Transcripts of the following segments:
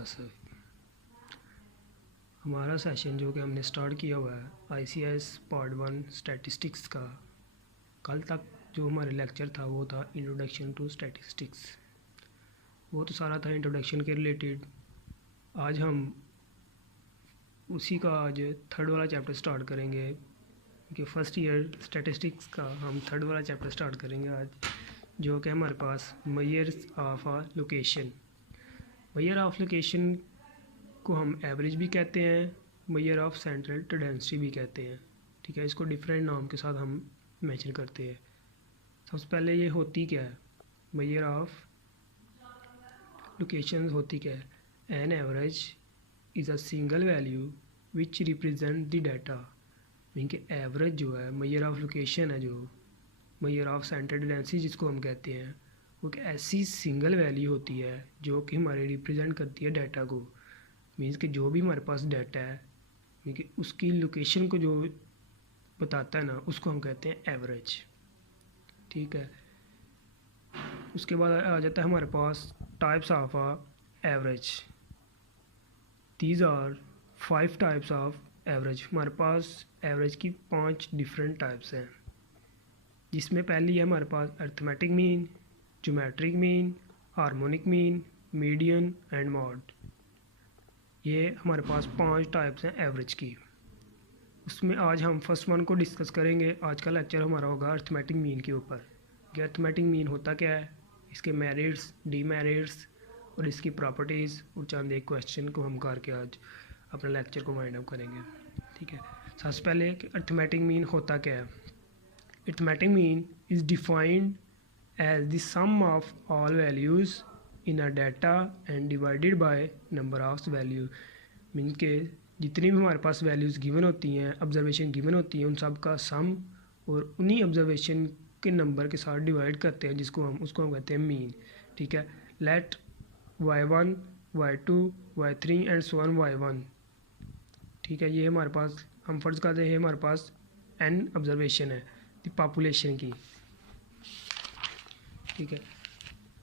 Class है। हमारा session जो कि हमने स्टार्ट किया हुआ है ICS पार्ट 1 स्टैटिस्टिक्स का। कल तक जो हमारे लेक्चर था वो था इंट्रोडक्शन टू स्टैटिस्टिक्स। वो तो सारा था इंट्रोडक्शन के रिलेटेड। आज हम उसी का आज थर्ड वाला चैप्टर स्टार्ट करेंगे कि फर्स्ट ईयर स्टैटिस्टिक्स का हम थर्ड वाला चैप्टर स्टार्ट करेंगे आज, जो कि हमारे पास measures of a location. Measure of location को हम एवरेज भी कहते हैं, मेजर ऑफ सेंट्रल टेंडेंसी भी कहते हैं। ठीक है, इसको डिफरेंट नाम के साथ हम मेंशन करते हैं। सबसे पहले ये होती क्या है, मेजर ऑफ लोकेशन होती क्या है? An average is a single value which represent the data. Mean कि एवरेज जो है मेजर ऑफ लोकेशन है, जो मेजर ऑफ सेंट्रल टेंडेंसी जिसको हम कहते हैं, वो एक ऐसी सिंगल वैल्यू होती है जो कि हमारे रिप्रेजेंट करती है डाटा को। मीन्स कि जो भी हमारे पास डाटा है मीन कि उसकी लोकेशन को जो बताता है ना, उसको हम कहते हैं एवरेज। ठीक है, उसके बाद आ जाता है हमारे पास types of average. These are 5 types of average. हमारे पास एवरेज की 5 डिफरेंट टाइप्स हैं, जिसमें पहली है हमारे पास arithmetic mean, geometric mean, harmonic mean, median and mode. ये हमारे पास 5 टाइप्स हैं एवरेज की। उसमें आज हम फर्स्ट वन को डिस्कस करेंगे। आज का लेक्चर हमारा होगा अरिथमेटिक मीन के ऊपर कि अरिथमेटिक मीन होता क्या है, इसके मेरिट्स, डीमेरिट्स और इसकी प्रॉपर्टीज़ और चंद एक क्वेश्चन को हम करके आज अपने लेक्चर को वाइंड अप करेंगे। ठीक है, सबसे पहले कि अरिथमेटिक मीन होता क्या है। Arithmetic mean is defined as the sum of all values in a data and divided by number of value. Mean के जितनी भी हमारे पास वैल्यूज़ गिवन होती हैं, ऑब्जर्वेशन गिवन होती हैं, उन सब का सम और उन्हीं ऑब्जर्वेशन के नंबर के साथ डिवाइड करते हैं, उसको हम कहते हैं मीन। ठीक है, late y1 y2 y3 and so on y1। ठीक है, ये हमारे पास हम फर्ज करते हैं हमारे पास n ऑब्जर्वेशन है पॉपुलेशन की। ठीक है,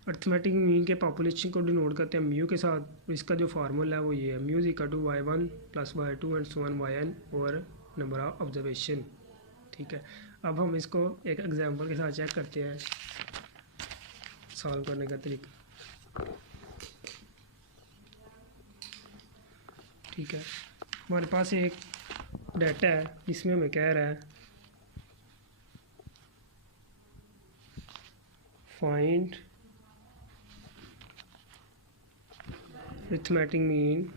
अरिथमेटिक मीन के पॉपुलेशन को डिनोट करते हैं म्यू के साथ। इसका जो फार्मूला है वो ये है, mu equal to y1 plus y2 and so on yn और नंबर ऑफ ऑब्जर्वेशन। ठीक है, अब हम इसको एक एग्जांपल के साथ चेक करते हैं सॉल्व करने का तरीका। ठीक है, हमारे पास एक डाटा है जिसमें हमें कह रहा है find arithmetic mean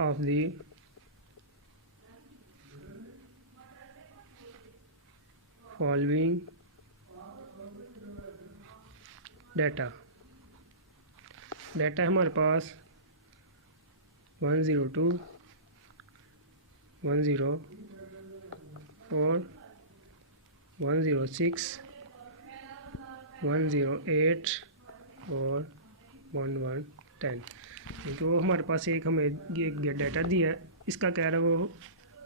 of the following data है हमारे पास 102 104 106 108 और 1110। क्योंकि वो हमारे पास हमें एक डाटा दिया है, इसका कह रहा है वो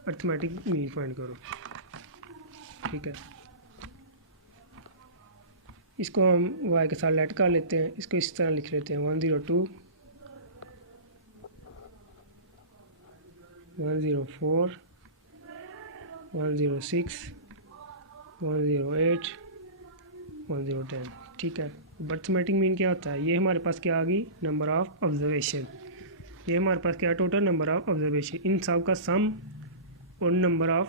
अरिथमेटिक मीन फाइंड करो। ठीक है, इसको हम y के साथ लेट कर लेते हैं, इसको इस तरह लिख लेते हैं 102 104 106 108 1010। ठीक है, अरिथमेटिक मीन क्या होता है, ये हमारे पास क्या आ गई, नंबर ऑफ ऑब्जर्वेशन। ये हमारे पास क्या है, टोटल नंबर ऑफ ऑब्जर्वेशन, इन सब का सम और नंबर ऑफ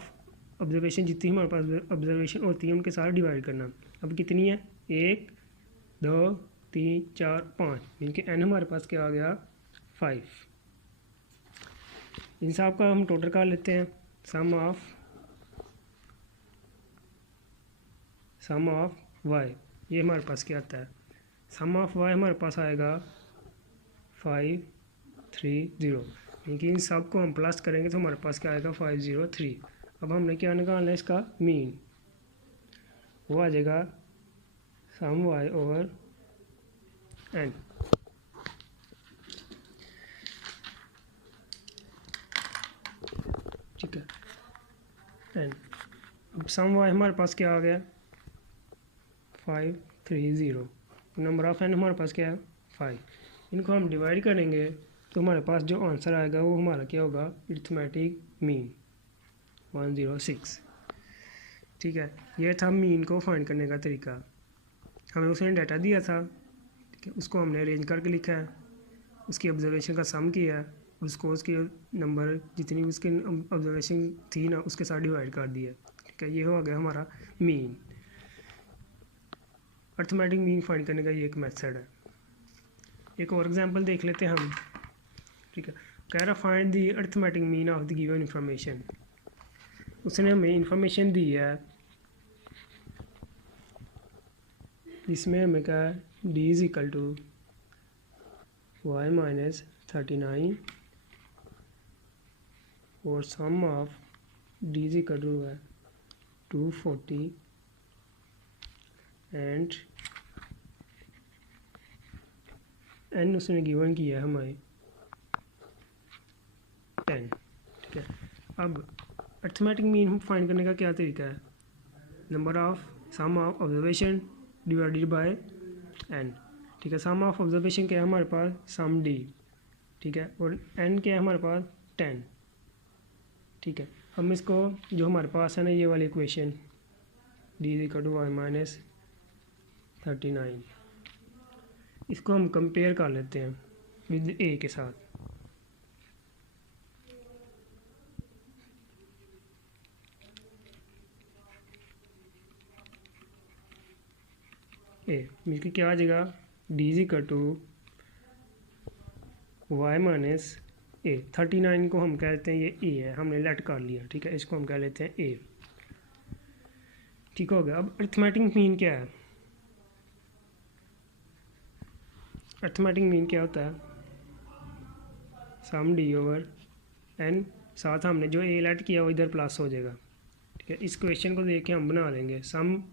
ऑब्जर्वेशन जितनी हमारे पास ऑब्जर्वेशन होती है उनके साथ डिवाइड करना। अब कितनी है, 1 2 3 4 5, इनके एन हमारे पास क्या आ गया 5। इन सब का हम टोटल कर लेते हैं, सम ऑफ y। ये हमारे पास क्या आता है, सम ऑफ y हमारे पास आएगा 530। क्योंकि इन सब को हम प्लस करेंगे तो हमारे पास क्या आएगा 503। अब हमने क्या निकालना है, इसका मीन, वो आ जाएगा सम y ओवर n। ठीक है, एन। अब सम वाई हमारे पास क्या आ गया 530। नंबर ऑफ एन हमारे पास क्या है 5। इनको हम डिवाइड करेंगे तो हमारे पास जो आंसर आएगा वो हमारा क्या होगा अरिथमेटिक मीन 106। ठीक है, ये था मीन को फाइंड करने का तरीका। हमें उसने डाटा दिया था, ठीक है, उसको हमने अरेंज करके लिखा है, उसकी ऑब्जर्वेशन का सम किया है, उसको उसके नंबर जितनी उसकी ऑब्जर्वेशन थी ना उसके साथ डिवाइड कर दिया। ठीक है, ये हो गया हमारा मीन। अर्थमेटिक मीन फाइंड करने का ये एक मेथड है। एक और एग्जांपल देख लेते हैं हम। ठीक है, कह रहा find the arithmetic mean of the given information. उसने हमें इंफॉर्मेशन दी है जिसमें हमें कहा है D is equal to Y minus 39 और sum of D is equal to है 240 एंड एन उसने गिवन किया है हमें 10। ठीक है, अब अर्थमेटिक मीन फाइंड करने का क्या तरीका है, number of sum of observation divided by N. ठीक है, सम ऑफ ऑब्जर्वेशन क्या है हमारे पास सम डी। ठीक है, और एन क्या है हमारे पास 10। ठीक है, हम इसको जो हमारे पास है ना ये वाली equation D is equal to Y minus 39, इसको हम कंपेयर कर लेते हैं विद ए के साथ। ए मिलकर क्या आ जाएगा D is equal to Y minus A. 39 को हम कहते हैं ये ए है, हमने लेट कर लिया। ठीक है, इसको हम कह लेते हैं ए। ठीक हो गया। अब अर्थमेटिक मीन क्या है, अर्थमेटिक मीन क्या होता है सम डी ओवर एन, साथ हमने जो ए लेट किया वो इधर प्लस हो जाएगा। ठीक है, इस क्वेश्चन को देख के हम बना लेंगे सम,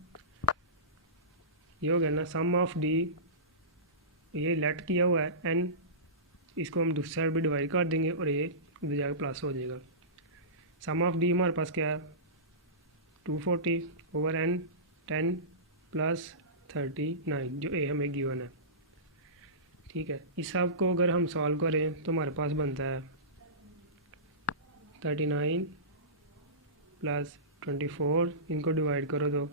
ये हो गया ना सम ऑफ डी, ये लेट किया हुआ है एन, इसको हम दूसरी साइड भी डिवाइड कर देंगे और ये उधर जाकर प्लस हो जाएगा। सम ऑफ डी हमारे पास क्या है 240 ओवर एन 10 प्लस 39 जो ए हमें गिवन है। ठीक है, इस सब को अगर हम सॉल्व करें तो हमारे पास बनता है 39 प्लस 24, इनको डिवाइड करो तो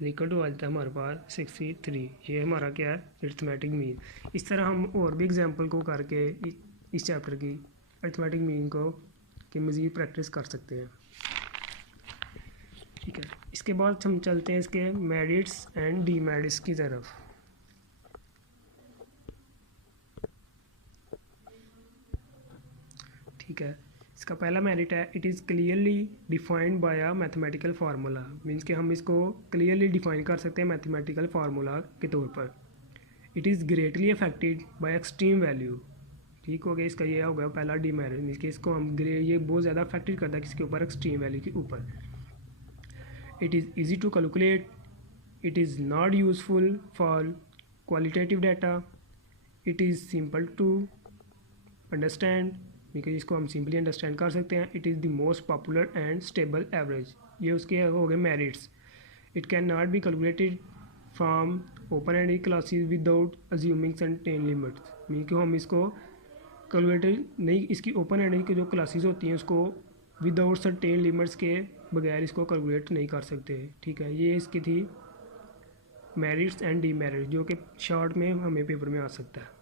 इक्वल टू आ जाता है हमारे पास 63। ये हमारा क्या है अरिथमेटिक मीन। इस तरह हम और भी एग्जांपल को करके इस चैप्टर की अरिथमेटिक मीन को की मज़ीद प्रैक्टिस कर सकते हैं। ठीक है, इसके बाद हम चलते हैं इसके मेरिट्स एंड डीमेरिट्स की तरफ। ठीक है, इसका पहला मेरिट है it is clearly defined by a mathematical formula. Means कि हम इसको क्लियरली डिफाइन कर सकते हैं मैथमेटिकल फार्मूला के तौर पर। It is greatly affected by extreme value. ठीक हो गया, इसका ये हो गया पहला डीमेरिट, मीन्स कि इसको हम ये बहुत ज़्यादा अफेक्टेड करता है किसके ऊपर एक्सट्रीम वैल्यू के ऊपर। It is easy to calculate, it is not useful for qualitative data, it is simple to understand, because इसको हम सिंपली अंडरस्टैंड कर सकते हैं। It is the most popular and stable average, ये उसके हो गए merits. It can not be calculated from open ended classes without assuming certain limits, mean कि हम इसको कैलकुलेटेड नहीं, इसकी ओपन एंडेड की जो क्लासेस होती हैं उसको विदाउट सर्टेन लिमिट्स के बगैर इसको कैलकुलेट नहीं कर सकते। ठीक है, ये इसकी थी मेरिट्स एंड डीमेरिट्स जो कि शॉर्ट में हमें पेपर में आ सकता है।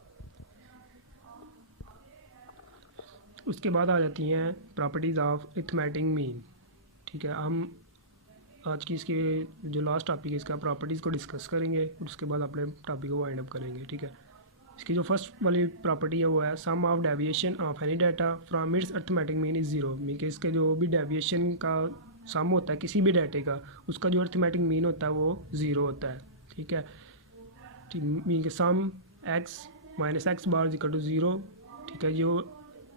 उसके बाद आ जाती हैं प्रॉपर्टीज़ ऑफ अरिथमेटिक मीन। ठीक है, हम आज की इसके जो लास्ट टॉपिक है इसका प्रॉपर्टीज़ को डिस्कस करेंगे और उसके बाद अपने टॉपिक को वाइंड अप करेंगे। ठीक है, इसकी जो फर्स्ट वाली प्रॉपर्टी है वो है sum of deviation of any data from its arithmetic mean is zero. Mean कि इसके जो भी डेविएशन का सम होता है किसी भी डाटे का, उसका जो अरिथमेटिक मीन होता है वो ज़ीरो होता है। ठीक है, मीन के sum X minus X bar is equal to zero. ठीक है, जो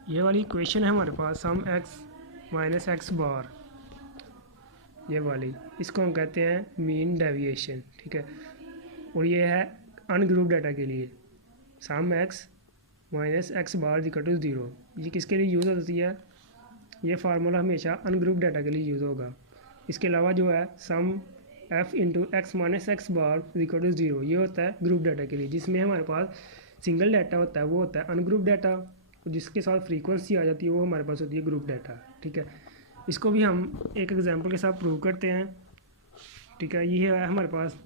ये वाली इक्वेशन है हमारे पास sum X minus X bar, ये वाली, इसको हम कहते हैं मीन डेविएशन। ठीक है, और ये है अनग्रुप डाटा के लिए sum X minus X bar equal to zero. ये किसके लिए यूज़ होती है, ये फार्मूला हमेशा अनग्रुप डाटा के लिए यूज़ होगा। इसके अलावा जो है sum F into X minus X bar equal to 0, ये होता है ग्रुप डाटा के लिए, जिसमें हमारे पास सिंगल डाटा होता है वो होता है अनग्रुप डाटा, जिसके साथ फ्रीक्वेंसी आ जाती है वो हमारे पास होती है ग्रुप डाटा। ठीक है, इसको भी हम एक एग्जांपल के साथ प्रूव करते हैं। ठीक है, ये है हमारे पास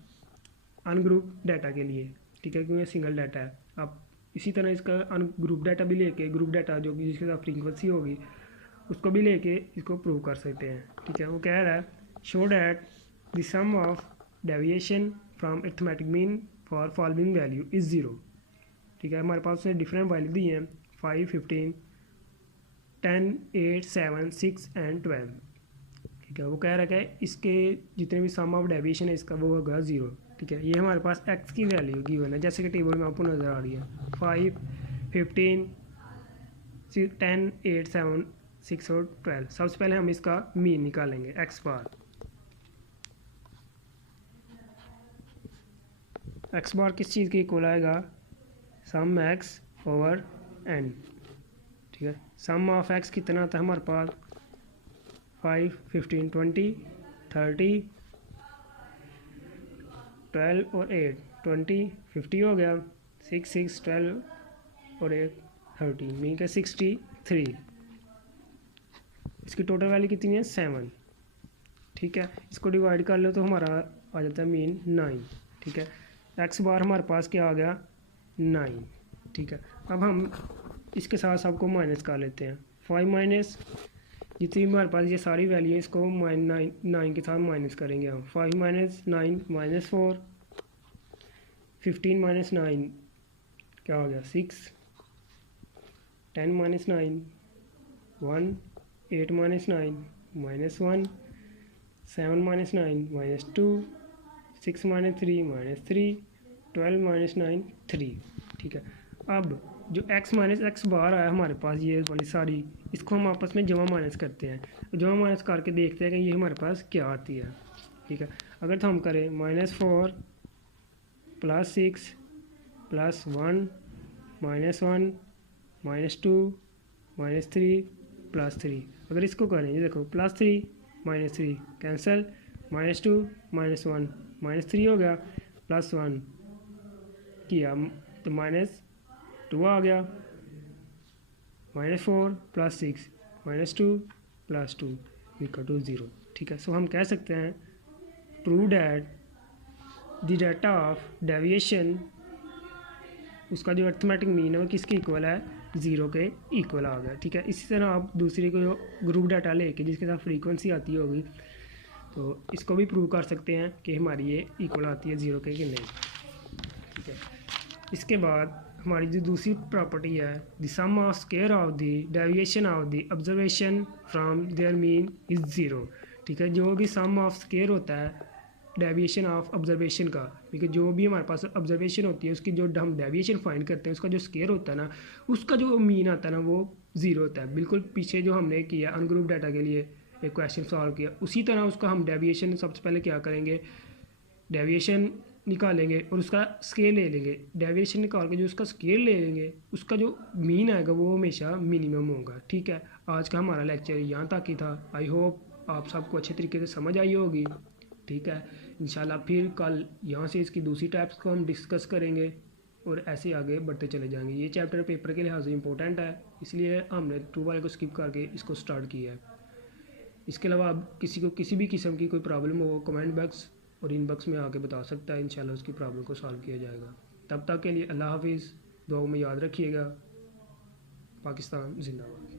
अनग्रुप डाटा के लिए। ठीक है, क्योंकि सिंगल डाटा है। आप इसी तरह इसका अनग्रुप डाटा भी लेके, ग्रुप डाटा जो कि जिसके साथ फ्रीक्वेंसी होगी उसको भी लेके इसको प्रूव कर सकते हैं। ठीक है, वो कह रहा है show that the sum of deviation from arithmetic mean for following value is 0। ठीक है, हमारे पास डिफरेंट वैल्यू दी हैं 5, 15, 10, 8, 7, 6 एंड 12। ठीक है, वो कह रहा है कि इसके जितने भी सम ऑफ डेविएशन है इसका वो होगा 0। ठीक है, ये हमारे पास एक्स की वैल्यू गिवन है, जैसे कि टेबल में आपको नज़र आ रही है 5, 15, 10, 8, 7, 6 और 12। सबसे पहले हम इसका मीन निकालेंगे एक्स बार। एक्स बार किस चीज़ के इक्वल आएगा, सम एक्स ओवर एन। ठीक है, सम ऑफ एक्स कितना था हमारे पास 5, 15, 20, 30, 12 और 8, 20, 50 हो गया, 6, 6, 12 और 8, 30, मीन का 63। इसकी टोटल वैल्यू कितनी है 7। ठीक है, इसको डिवाइड कर लो तो हमारा आ जाता है मीन 9। ठीक है, एक्स बार हमारे पास क्या आ गया 9। ठीक है, अब हम इसके साथ सबको माइनस कर लेते हैं। 5 माइनस जितनी हमारे पास ये सारी वैल्यू है इसको 9 के साथ माइनस करेंगे हम। 5 माइनस 9 माइनस 4, 15 माइनस 9 क्या हो गया 6, 10 minus 9 1, 8 minus 9 minus 1, 7 minus 9 minus 2, 6 minus 3 minus 3, 12 minus 9 3। ठीक है, अब जो x माइनस एक्स बार आया हमारे पास ये वाली सारी, इसको हम आपस में जमा माइनस करते हैं। जमा माइनस करके देखते हैं कि ये हमारे पास क्या आती है। ठीक है, अगर तो हम करें -4 + 6 + 1 -1 -2 -3 +3, अगर इसको करें ये देखो +3 -3 कैंसिल, -2 -1 -3 हो गया, +1 किया तो -2 आ गया, -4 + 6 -2 + 2 = 0। ठीक है, सो हम कह सकते हैं prove that the data of deviation, उसका जो अर्थमेटिक मीन है वो किसके इक्वल है 0 के इक्वल आ गया। ठीक है, इसी तरह आप दूसरी को ग्रुप डाटा लेके जिसके साथ फ्रीक्वेंसी आती होगी तो इसको भी प्रूव कर सकते हैं कि हमारी ये इक्वल आती है 0 के कि नहीं। ठीक है, इसके बाद हमारी जो दूसरी प्रॉपर्टी है the sum of square of the deviation of the observation from their mean is 0। ठीक है, जो भी सम ऑफ स्क्वायर होता है डेविएशन ऑफ ऑब्जर्वेशन का, क्योंकि जो भी हमारे पास ऑब्जर्वेशन होती है उसकी जो हम डेविएशन फाइंड करते हैं उसका जो स्क्वायर होता है ना, उसका जो मीन आता है ना वो 0 होता है। बिल्कुल पीछे जो हमने किया अनग्रुप डाटा के लिए एक क्वेश्चन सॉल्व किया, उसी तरह उसका हम डेविएशन सबसे पहले क्या करेंगे, डेविएशन निकालेंगे और उसका स्केल ले लेंगे। डेविएशन निकाल के जो उसका स्केल ले लेंगे उसका जो मीन आएगा वो हमेशा मिनिमम होगा। ठीक है, आज का हमारा लेक्चर यहाँ तक ही था। आई होप आप सबको अच्छे तरीके से समझ आई होगी। ठीक है, इंशाल्लाह फिर कल यहाँ से इसकी दूसरी टाइप्स को हम डिस्कस करेंगे और ऐसे आगे बढ़ते चले जाएंगे। ये चैप्टर पेपर के लिहाज से इंपॉर्टेंट है, इसलिए हमने 2 वाले को स्किप करके इसको स्टार्ट किया है। इसके अलावा अब किसी को किसी भी किस्म की कोई प्रॉब्लम हो कमेंट बॉक्स और इनबॉक्स में आके बता सकता है, इंशाल्लाह उसकी प्रॉब्लम को सॉल्व किया जाएगा। तब तक के लिए अल्लाह हाफिज़, दुआ में याद रखिएगा। पाकिस्तान जिंदाबाद।